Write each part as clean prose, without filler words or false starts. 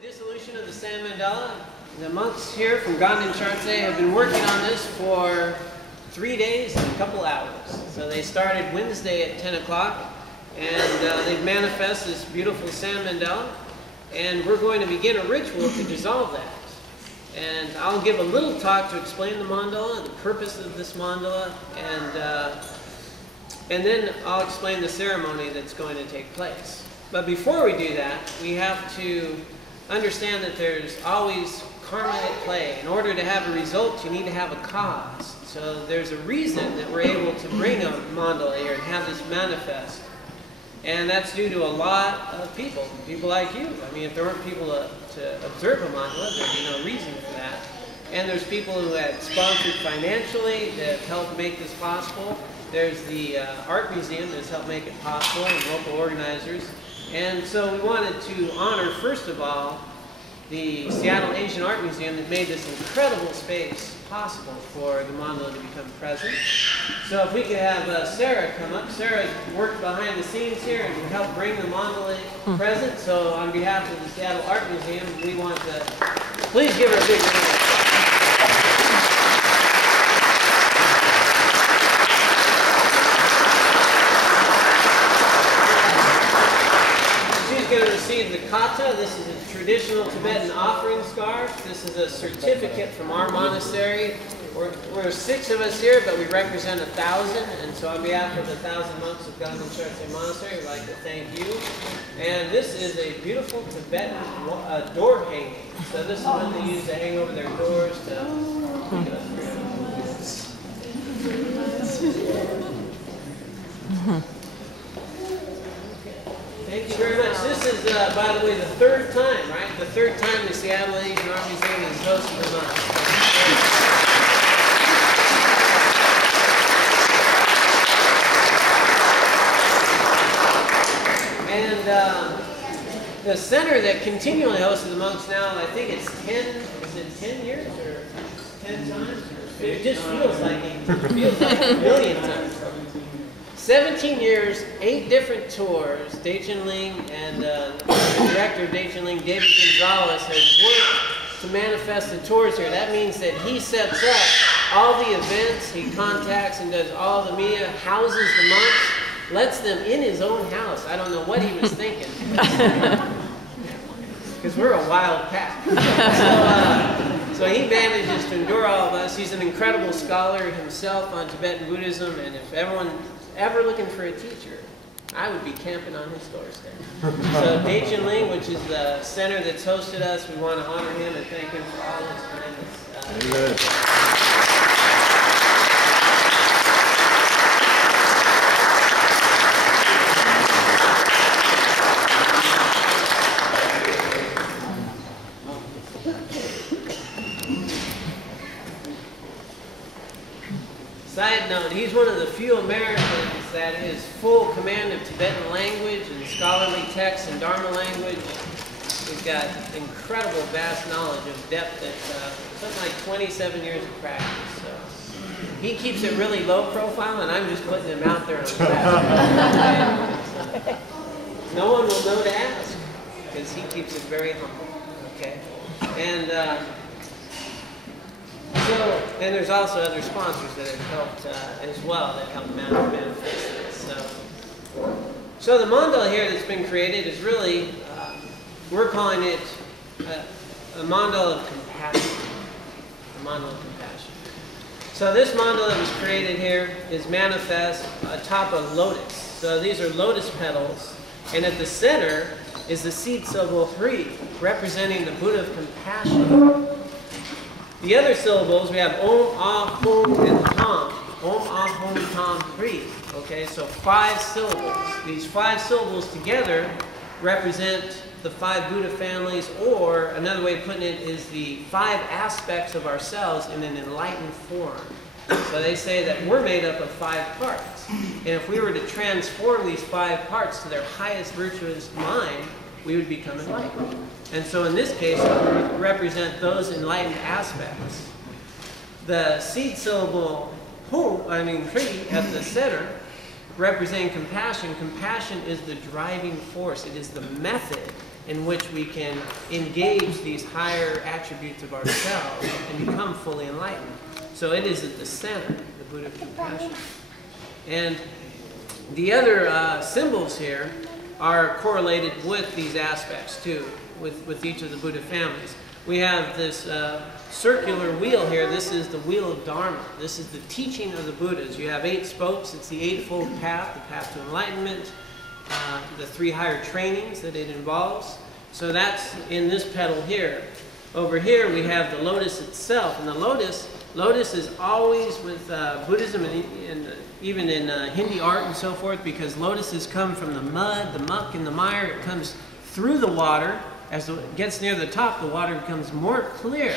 Dissolution of the Sand Mandala. The monks here from Gaden Shartse have been working on this for 3 days and a couple hours. So they started Wednesday at 10 o'clock and they've manifested this beautiful sand mandala, and we're going to begin a ritual to dissolve that. And I'll give a little talk to explain the mandala, the purpose of this mandala, and then I'll explain the ceremony that's going to take place. But before we do that, we have to understand that there's always karma at play. In order to have a result, you need to have a cause. So there's a reason that we're able to bring a mandala here and have this manifest. And that's due to a lot of people like you. I mean, if there weren't people to observe a mandala, there'd be no reason for that. And there's people who had sponsored financially that helped make this possible. There's the art museum that's helped make it possible, and local organizers. And so we wanted to honor, first of all, the Seattle Asian Art Museum that made this incredible space possible for the mandala to become present. So if we could have Sarah come up. Sarah worked behind the scenes here and helped bring the mandala present. So on behalf of the Seattle Art Museum, we want to please give her a big round of applause. Going to receive the kata. This is a traditional Tibetan offering scarf. This is a certificate from our monastery. We're 6 of us here, but we represent 1,000. And so on behalf of the 1,000 monks of Gaden Shartse Monastery, we'd like to thank you. And this is a beautiful Tibetan door hanging. So this is what they use to hang over their doors to pick it up. Thank you very much. This is, by the way, the 3rd time, right? The 3rd time the Seattle Asian Art Museum has hosted the month. And the center that continually hosted the monks now, I think it's 10, is it 10 years or 10 times? It just feels like a million times. 17 years, 8 different tours. Deichin Ling and the director of Deichin Ling, David Gonzalez, has worked to manifest the tours here. That means that he sets up all the events, he contacts and does all the media, houses the monks, lets them in his own house. I don't know what he was thinking. Because we're a wild pack. So he manages to endure all of us. He's an incredible scholar himself on Tibetan Buddhism, and if everyone ever looking for a teacher, I would be camping on his doorstep. So Deichin Ling, which is the center that's hosted us, we want to honor him and thank him for all his kindness. Side note, he's one of the few Americans that is full command of Tibetan language and scholarly texts and Dharma language. He's got incredible vast knowledge of depth at something like 27 years of practice. So he keeps it really low profile, and I'm just putting him out there on the platform. No one will know to ask, because he keeps it very humble. Okay? And there's also other sponsors that have helped as well, that help manifest this. So the mandala here that's been created is really, we're calling it a mandala of compassion. A mandala of compassion. So this mandala that was created here is manifest atop a lotus. So these are lotus petals, and at the center is the seed syllable 3, representing the Buddha of compassion. The other syllables, we have Om, Ah, Hum, and Tam. Om, Ah, Hum, Tam, 3. Okay, so 5 syllables. These 5 syllables together represent the 5 Buddha families, or another way of putting it is the 5 aspects of ourselves in an enlightened form. So they say that we're made up of 5 parts. And if we were to transform these 5 parts to their highest virtuous mind, we would become enlightened. And so in this case, it would represent those enlightened aspects. The seed syllable Pri at the center, representing compassion. Compassion is the driving force. It is the method in which we can engage these higher attributes of ourselves and become fully enlightened. So it is at the center, the Buddha of compassion. And the other symbols here are correlated with these aspects too, with each of the Buddha families. We have this circular wheel here. This is the wheel of Dharma. This is the teaching of the Buddhas. You have 8 spokes. It's the eightfold path, the path to enlightenment, the 3 higher trainings that it involves. So that's in this petal here. Over here we have the lotus itself. And the lotus is always with Buddhism and even in Hindi art and so forth, because lotuses come from the mud, the muck, and the mire. It comes through the water. As it gets near the top, the water becomes more clear.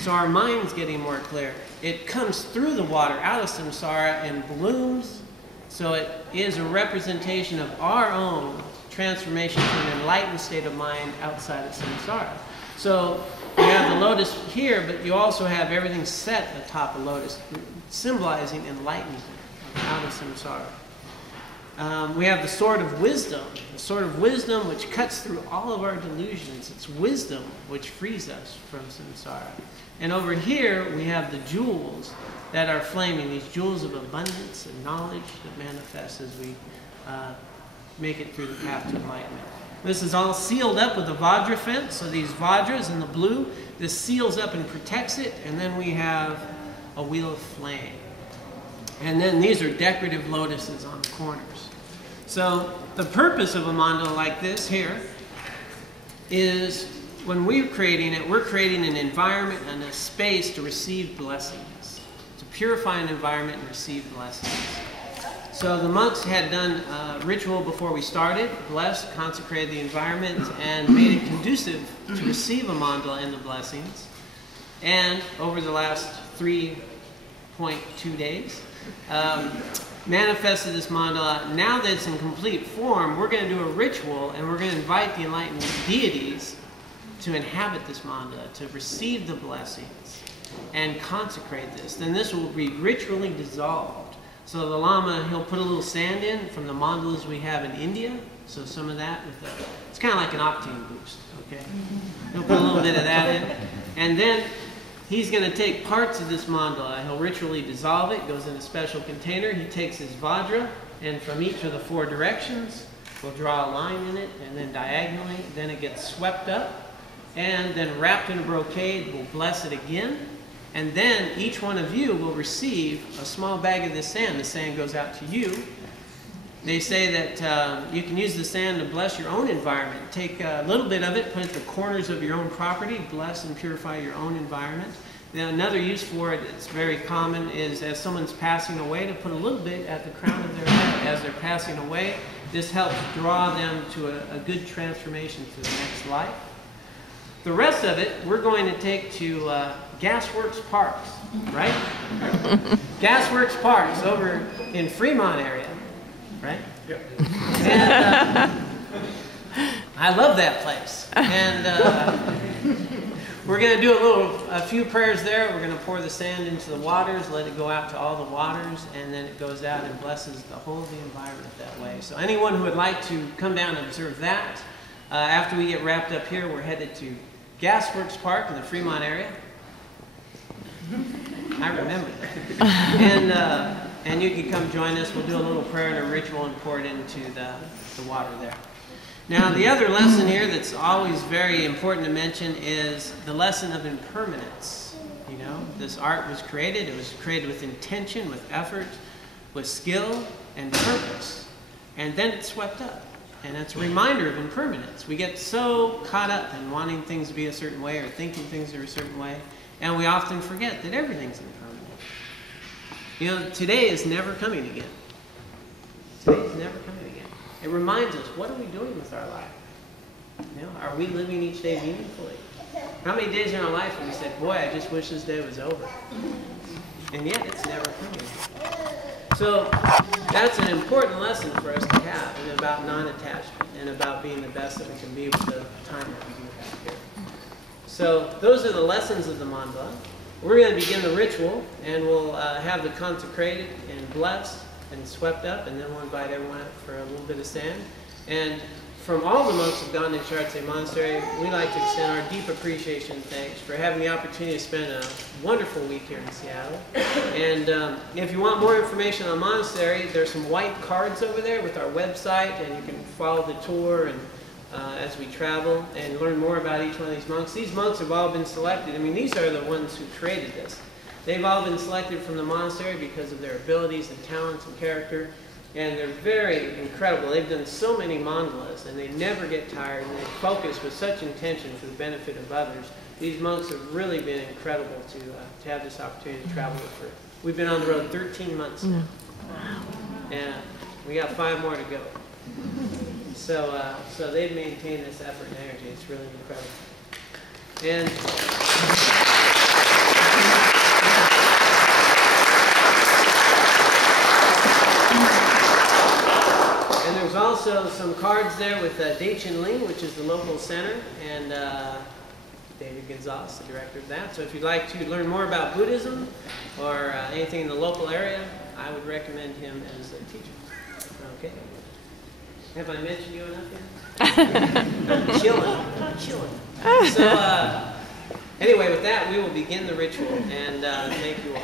So our mind's getting more clear. It comes through the water out of samsara and blooms. So it is a representation of our own transformation to an enlightened state of mind outside of samsara. So you have the lotus here, but you also have everything set atop the lotus, symbolizing enlightenment out of samsara. We have the sword of wisdom which cuts through all of our delusions. It's wisdom which frees us from samsara. And over here we have the jewels that are flaming, these jewels of abundance and knowledge that manifest as we make it through the path to enlightenment. This is all sealed up with a Vajra fence. So these Vajras in the blue, this seals up and protects it. And then we have a wheel of flame. And then these are decorative lotuses on the corners. So the purpose of a mandala like this here is when we're creating it, we're creating an environment and a space to receive blessings, to purify an environment and receive blessings. So the monks had done a ritual before we started, blessed, consecrated the environment, and made it conducive to receive a mandala and the blessings. And over the last 3.2 days, manifested this mandala. Now that it's in complete form, we're going to do a ritual, and we're going to invite the enlightened deities to inhabit this mandala, to receive the blessings, and consecrate this. Then this will be ritually dissolved. So the Lama, he'll put a little sand in from the mandalas we have in India. So some of that, it's kind of like an octane boost, okay? He'll put a little bit of that in. And then he's going to take parts of this mandala. He'll ritually dissolve it, goes in a special container. He takes his Vajra, and from each of the 4 directions, we'll draw a line in it, and then diagonally, then it gets swept up, and then wrapped in a brocade, we'll bless it again. And then each one of you will receive a small bag of this sand. The sand goes out to you. They say that you can use the sand to bless your own environment. Take a little bit of it, put it at the corners of your own property, bless and purify your own environment. Now, another use for it that's very common is as someone's passing away, to put a little bit at the crown of their head as they're passing away. This helps draw them to a good transformation to the next life. The rest of it, we're going to take to Gasworks Parks, right? Gasworks Parks over in Fremont area, right? Yep. And I love that place. And we're going to do a few prayers there. We're going to pour the sand into the waters, let it go out to all the waters, and then it goes out and blesses the whole of the environment that way. So anyone who would like to come down and observe that, after we get wrapped up here, we're headed to Gasworks Park in the Fremont area. I remember that. And you can come join us. We'll do a little prayer and a ritual and pour it into the water there. Now, the other lesson here that's always very important to mention is the lesson of impermanence. You know, this art was created. It was created with intention, with effort, with skill and purpose. And then it's swept up. And it's a reminder of impermanence. We get so caught up in wanting things to be a certain way or thinking things are a certain way, and we often forget that everything's impermanent. You know, today is never coming again. Today is never coming again. It reminds us, what are we doing with our life? You know, are we living each day meaningfully? How many days in our life have we said, boy, I just wish this day was over? And yet it's never coming. So that's an important lesson for us to have, and about non-attachment and about being the best that we can be with the time that we do have here. So those are the lessons of the mandala. We're going to begin the ritual, and we'll have the consecrated and blessed and swept up, and then we'll invite everyone up for a little bit of sand. And from all the monks of Gaden Shartse Monastery, we'd like to extend our deep appreciation and thanks for having the opportunity to spend a wonderful week here in Seattle. And if you want more information on the monastery, there's some white cards over there with our website, and you can follow the tour and as we travel and learn more about each one of these monks. These monks have all been selected. I mean, these are the ones who created this. They've all been selected from the monastery because of their abilities and talents and character. And they're very incredible. They've done so many mandalas, and they never get tired, and they focus with such intention for the benefit of others. These monks have really been incredible to have this opportunity to travel with. We've been on the road 13 months now, and we got 5 more to go. So they've maintained this effort and energy. It's really incredible. And there's also some cards there with Deichin Ling, which is the local center, and David Gonzalez, the director of that. So if you'd like to learn more about Buddhism or anything in the local area, I would recommend him as a teacher. Okay. Have I mentioned you enough yet? I'm chilling. So anyway, with that, we will begin the ritual, and thank you all.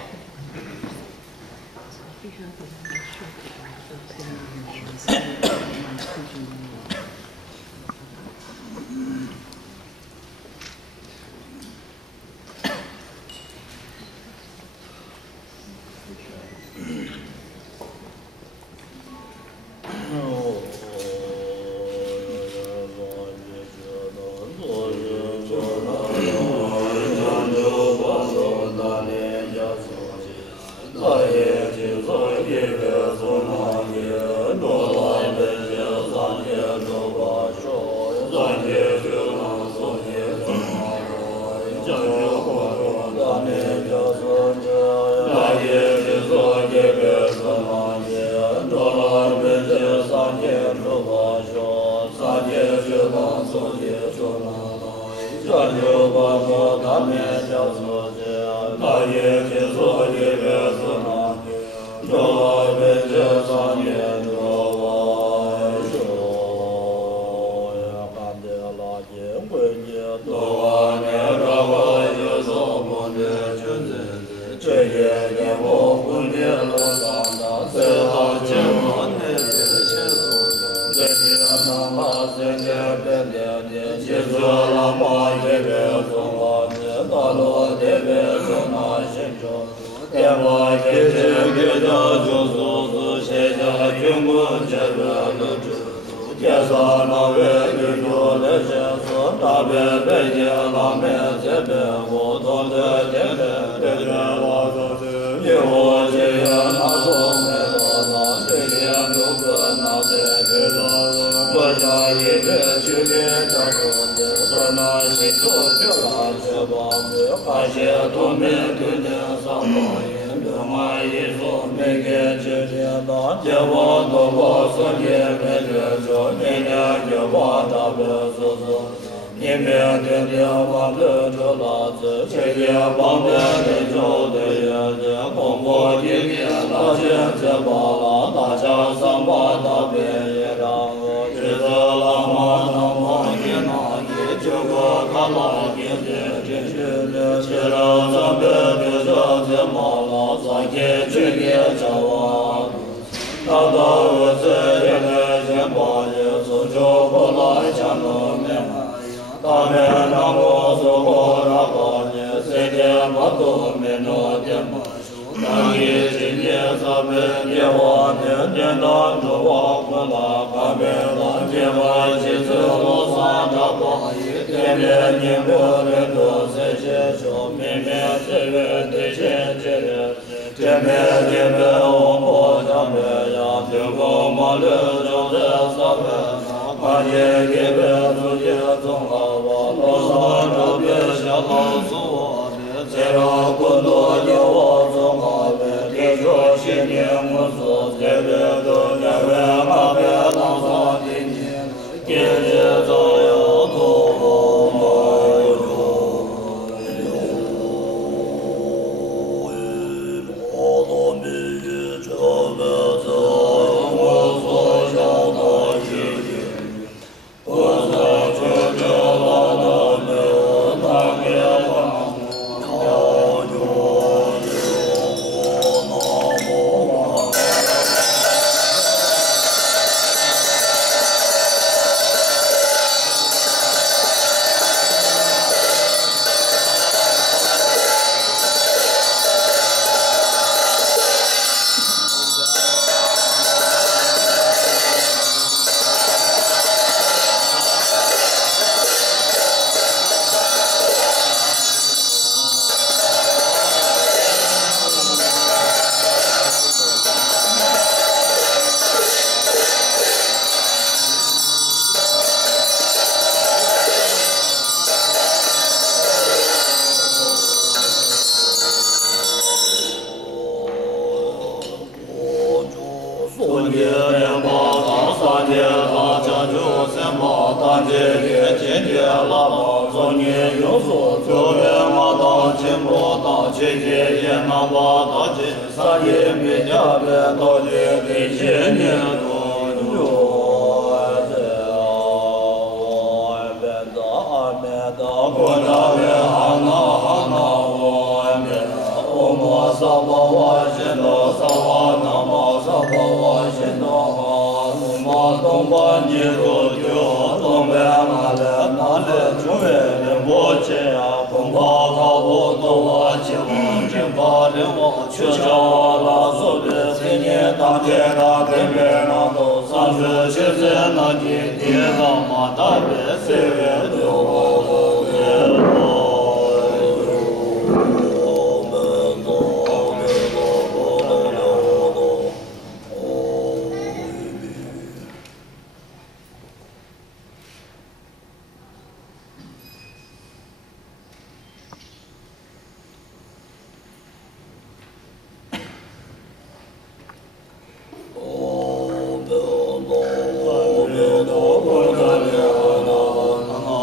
Yeah. Oh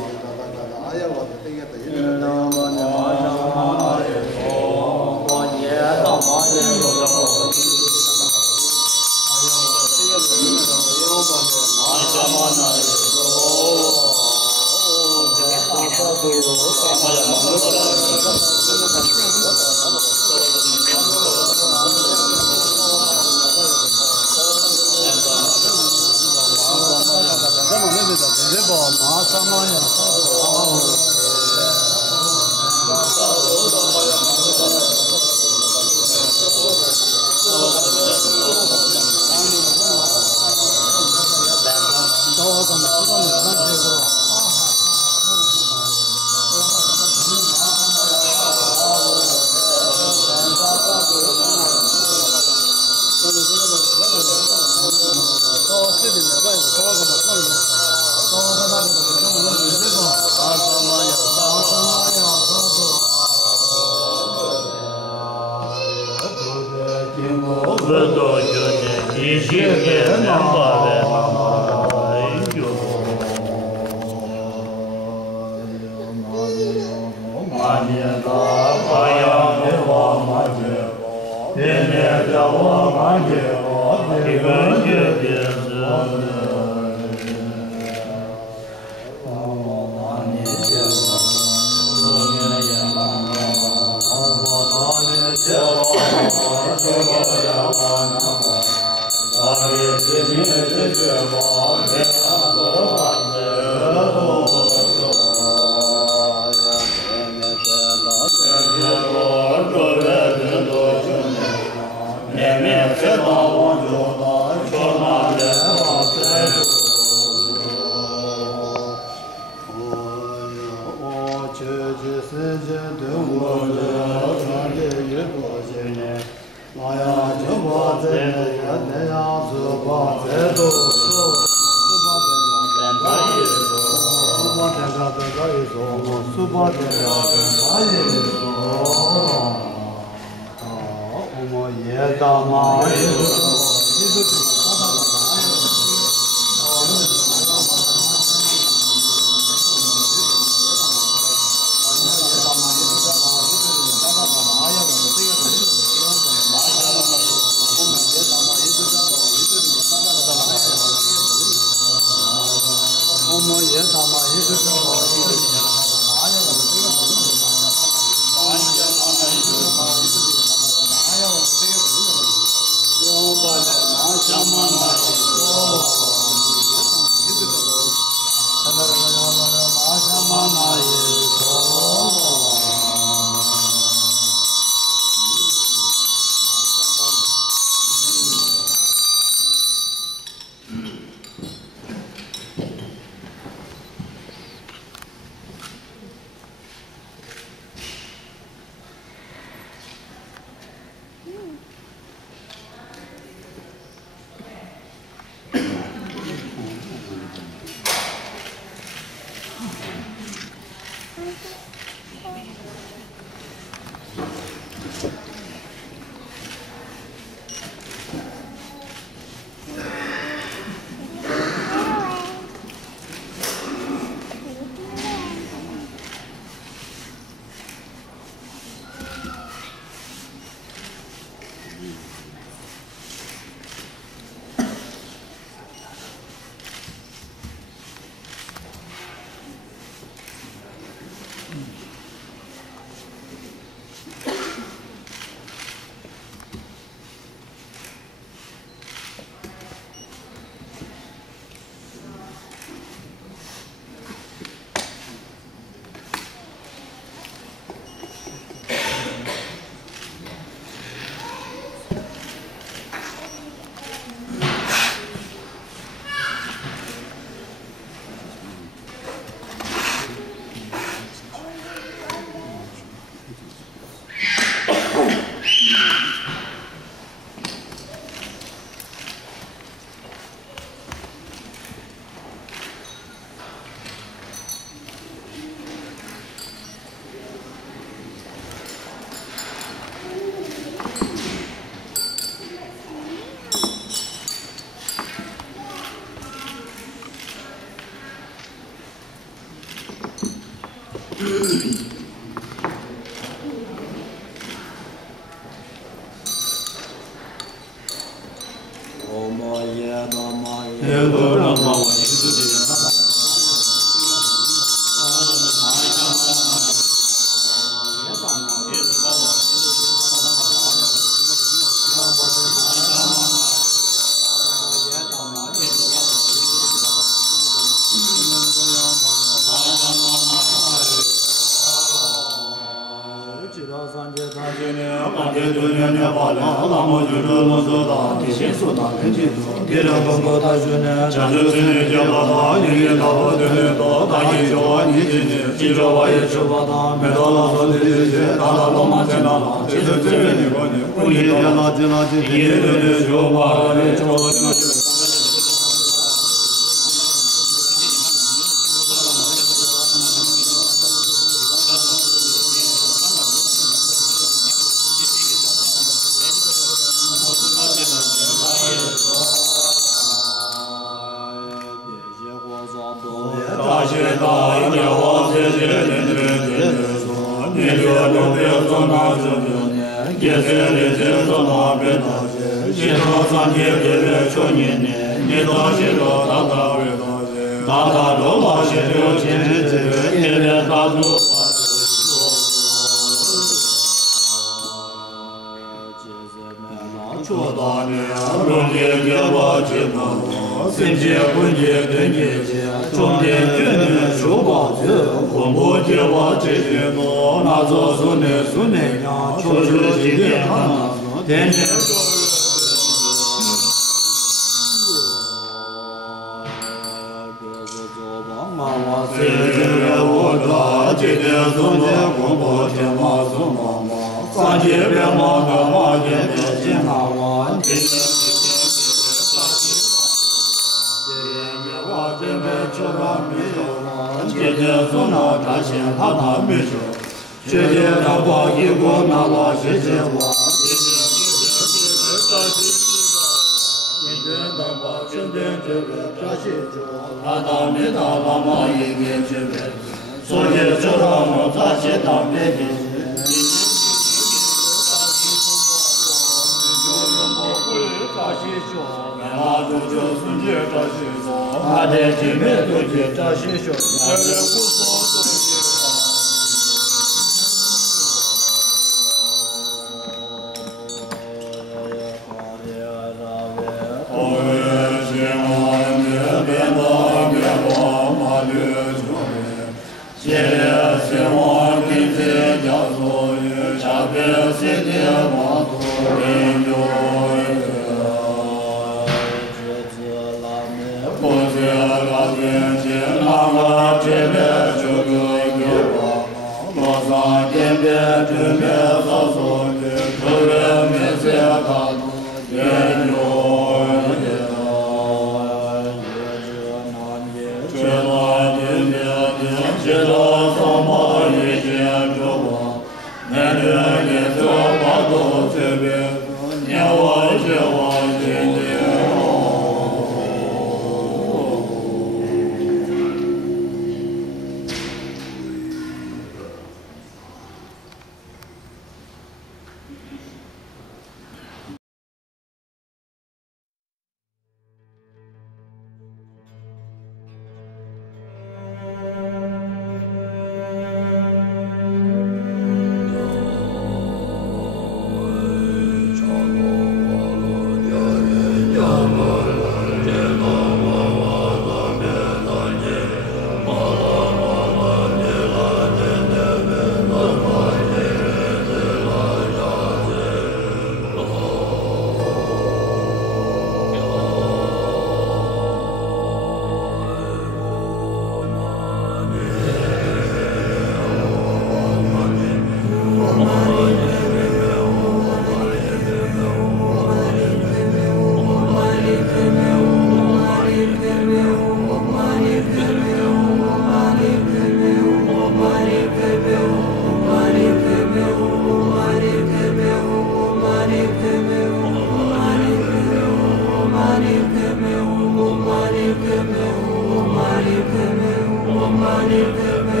Om Mani Padme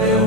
Hum.